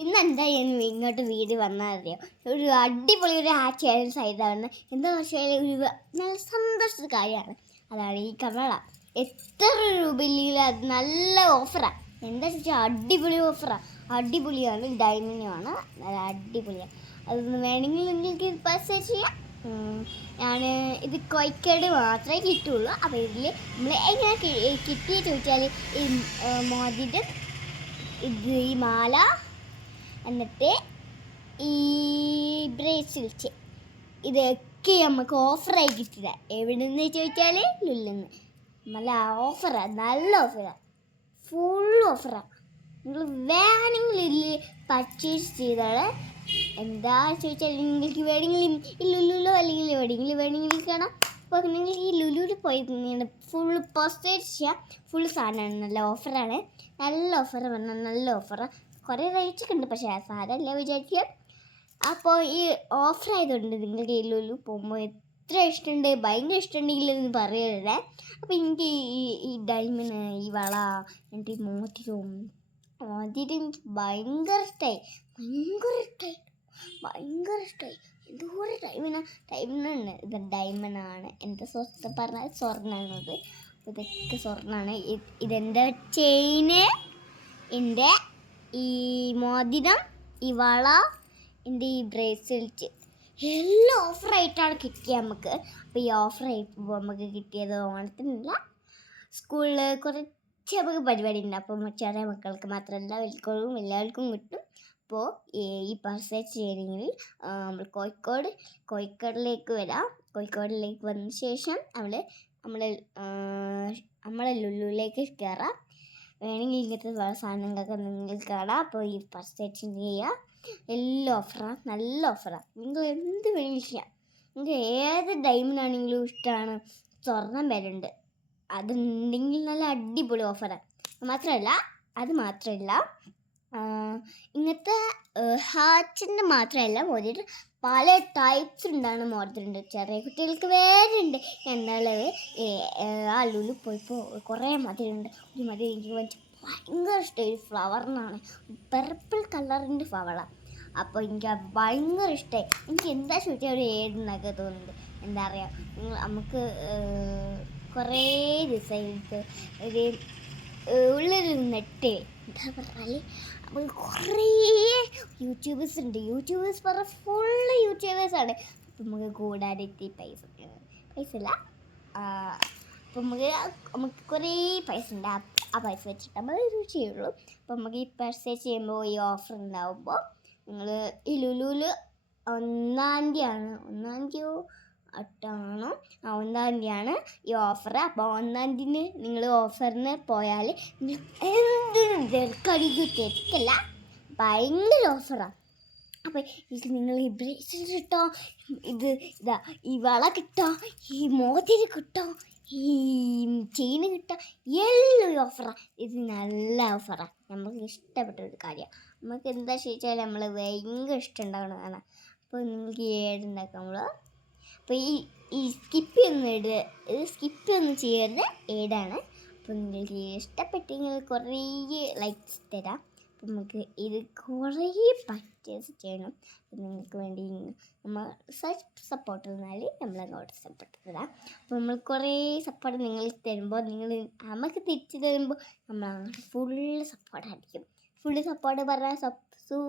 ഇന്ന് എന്തായാലും ഇങ്ങോട്ട് വീട് വന്നാൽ അറിയാം ഒരു അടിപൊളി ഒരു ആ ചേലൻസ് ആയതാണ് എന്താണെന്ന് വെച്ചാൽ ഒരു നല്ല സന്തോഷ കാര്യമാണ്. അതാണ് ഈ കമള എത്ര രൂപയിൽ അത് നല്ല ഓഫറാണ് എന്താ വെച്ചാൽ അടിപൊളി ഓഫറാണ് അടിപൊളിയാണ് ഡൈനിങ്ങുമാണ് നല്ല അടിപൊളിയാണ് അതൊന്ന് വേണമെങ്കിൽ നിങ്ങൾക്ക് പർച്ചേസ് ചെയ്യാം. ഞാൻ ഇത് കൊയ്ക്കേട് മാത്രമേ കിട്ടുള്ളൂ. അപ്പോൾ ഇതിൽ നമ്മൾ എങ്ങനെ കിട്ടിയെന്ന് ചോദിച്ചാൽ ഈ മോതിരം ഇത് ഈ മാല എന്നിട്ട് ഈ ബ്രേസ്ലെറ്റ് ഇതൊക്കെ നമുക്ക് ഓഫറായി കിട്ടില്ല എവിടെ നിന്ന് ചോദിച്ചാൽ ലുല്ലെന്ന്. നല്ല ഓഫറാണ് നല്ല ഓഫറാണ് ഫുൾ ഓഫറാണ് നിങ്ങൾ വേണമെങ്കിൽ ഇതിൽ പർച്ചേസ് ചെയ്താൽ എന്താ ചോദിച്ചാൽ നിങ്ങൾക്ക് വേണമെങ്കിൽ ഈ ലുലുലോ അല്ലെങ്കിൽ എവിടെയെങ്കിലും വേണമെങ്കിൽ കാണാം. അപ്പോൾ നിങ്ങൾ ഈ ലുലുവിൽ പോയി നിങ്ങൾ ഫുൾ പർച്ചേസ് ചെയ്യാം. ഫുൾ സാധനമാണ്. നല്ല ഓഫറാണ് നല്ല ഓഫർ പറഞ്ഞാൽ നല്ല ഓഫറാണ് കുറേ ഉണ്ട് പക്ഷേ സാധനമല്ല വിചാരിക്കുക അപ്പോൾ ഈ ഓഫർ ആയതുകൊണ്ട് നിങ്ങളുടെ ലുലു പോകുമ്പോൾ എത്ര ഇഷ്ടമുണ്ട് ഭയങ്കര ഇഷ്ടമുണ്ടെങ്കിൽ എന്ന് പറയരുതേ അപ്പോൾ എനിക്ക് ഈ ഈ ഡയമണ്ട് ഈ വള എന്റെ ഈ മോതിരവും മോതിരം ഭയങ്കര ഇഷ്ടമായി ഭയങ്കര ഇഷ്ടമായി ഭയങ്കര ഇഷ്ടമായി എന്തോരം ടൈമിനാ ടൈമിനാണ് ഇത് ഡയമണ്ടാണ് എന്റെ സ്വത്ത് പറഞ്ഞാൽ സ്വർണമാണത് ഇതൊക്കെ സ്വർണമാണ് ഇതെന്റെ ചെയിന് എന്റെ ഈ മോതിരം ഈ വള എന്റെ ഈ ബ്രേസ്ലെറ്റ് എല്ലാം ഓഫറായിട്ടാണ് കിട്ടിയത് നമുക്ക്. അപ്പോൾ ഈ ഓഫർ ഓഫറായിട്ട് നമുക്ക് കിട്ടിയത് ഓണത്തിനല്ല സ്കൂളിൽ കുറച്ച് നമുക്ക് പരിപാടി ഉണ്ട് അപ്പം ചെറിയ മക്കൾക്ക് മാത്രമല്ല വലിയവർക്കും എല്ലാവർക്കും കിട്ടും. അപ്പോൾ ഈ പർച്ചേസ് ചെയ്യണമെങ്കിൽ നമ്മൾ കോഴിക്കോട് കോഴിക്കോടിലേക്ക് വരാം. കോഴിക്കോടിലേക്ക് വന്ന ശേഷം നമ്മൾ നമ്മൾ നമ്മളെ ലുല്ലുലേക്ക് കയറാം. വേണമെങ്കിൽ ഇങ്ങനത്തെ വേറെ സാധനങ്ങളൊക്കെ നിങ്ങൾക്ക് കാണാം അപ്പോൾ ഈ പർച്ചേസ് ചെയ്യുക എല്ലാം ഓഫറാണ് നല്ല ഓഫറാണ് നിങ്ങൾ എന്ത് വേണമെങ്കിലും ചെയ്യാം. നിങ്ങൾക്ക് ഏത് ആണെങ്കിലും ഇഷ്ടമാണ്. സ്വർണം വരുന്നുണ്ട് അതുണ്ടെങ്കിൽ നല്ല അടിപൊളി ഓഫറാണ് മാത്രമല്ല അത് മാത്രമല്ല ഇങ്ങനത്തെ ഹാർട്ടിന്റെ മാത്രമല്ല മോതിരം പല ടൈപ്സ് ഉണ്ടാണ് മോതിരമുണ്ട് ചെറിയ കുട്ടികൾക്ക് വേറെ ഉണ്ട് എന്നാലും ആ ലുലു പോയപ്പോൾ കുറേ മധുരമുണ്ട്. ഒരു മധുരം എനിക്ക് ഭയങ്കര ഇഷ്ടം. ഒരു ഫ്ലവറിനാണ് പർപ്പിൾ കളറിന്റെ ഫ്ലവറാണ് അപ്പോൾ എനിക്ക് ഭയങ്കര ഇഷ്ടമായി എനിക്ക് എന്താ ചോദിച്ചാൽ ഒരു ഏഴെന്നൊക്കെ തോന്നുന്നുണ്ട്. എന്താ പറയുക നമുക്ക് കുറേ ദിവസമായിട്ട് ഒരു ഉള്ളൊരു നെട്ട് എന്താ പറഞ്ഞാൽ നമുക്ക് കുറേ യൂട്യൂബേഴ്സ് ഉണ്ട്. യൂട്യൂബേഴ്സ് പറഞ്ഞ ഫുള്ള് യൂട്യൂബേഴ്സാണ് അപ്പം നമുക്ക് കൂടാനെത്തി പൈസ. പൈസ ഇല്ല. അപ്പം നമുക്ക് നമുക്ക് കുറേ പൈസ ഉണ്ട്. ആ പൈസ വെച്ചിട്ട് നമ്മൾ ഇത് ചെയ്യുള്ളൂ. അപ്പം നമുക്ക് ഈ പർച്ചേസ് ചെയ്യുമ്പോൾ ഈ ഓഫർ ഉണ്ടാവുമ്പോൾ നിങ്ങൾ ഈ ലുലുവിൽ ഒന്നാം തീയതിയാണ് ഒന്നാം തീയതിയോ അട്ടാണോ? ആ ഒന്നാം തീയതിയാണ് ഈ ഓഫർ അപ്പോൾ ഒന്നാം നിങ്ങൾ ഓഫറിന് പോയാൽ എന്തിനും തിരക്കടിക്കും തിരക്കല്ല ഭയങ്കര ഓഫറാണ് അപ്പോൾ ഇത് നിങ്ങൾ ഈ ബ്രേസ്ലെറ്റ് കിട്ടോ ഇത് ഇതാ ഈ വള കിട്ടോ? ഈ മോതിരി കിട്ടോ? ഈ ചെയിൻ കിട്ടോ? എല്ലാം ഓഫറാണ് ഇത് നല്ല ഓഫറാണ് നമുക്ക് ഇഷ്ടപ്പെട്ട ഒരു കാര്യമാണ് നമുക്ക് എന്താ ചോദിച്ചാൽ നമ്മൾ ഭയങ്കര ഇഷ്ടം ഉണ്ടാകണതാണ് അപ്പോൾ നിങ്ങൾക്ക് ഏടുണ്ടാക്കാം നമ്മൾ അപ്പോൾ ഈ ഈ സ്കിപ്പ് ഒന്നും ഇടുക ഇത് സ്കിപ്പ് ഒന്നും ചെയ്യരുത് ഏടാണ്. അപ്പോൾ നിങ്ങൾക്ക് ഇഷ്ടപ്പെട്ടെങ്കിൽ കുറേ ലൈക്സ് തരാം. അപ്പം നമുക്ക് ഇത് കുറേ പർച്ചേസ് ചെയ്യണം. നിങ്ങൾക്ക് വേണ്ടി നമ്മൾ സപ്പോർട്ട് തന്നാൽ നമ്മൾ അങ്ങോട്ട് സപ്പോർട്ട് തരാം. അപ്പോൾ നമ്മൾ കുറേ സപ്പോർട്ട് നിങ്ങൾ തരുമ്പോൾ നിങ്ങൾ നമുക്ക് തിരിച്ചു തരുമ്പോൾ നമ്മൾ അങ്ങോട്ട് ഫുള്ള് സപ്പോർട്ടായിരിക്കും ഫുള്ള് സപ്പോർട്ട് പറഞ്ഞാൽ സു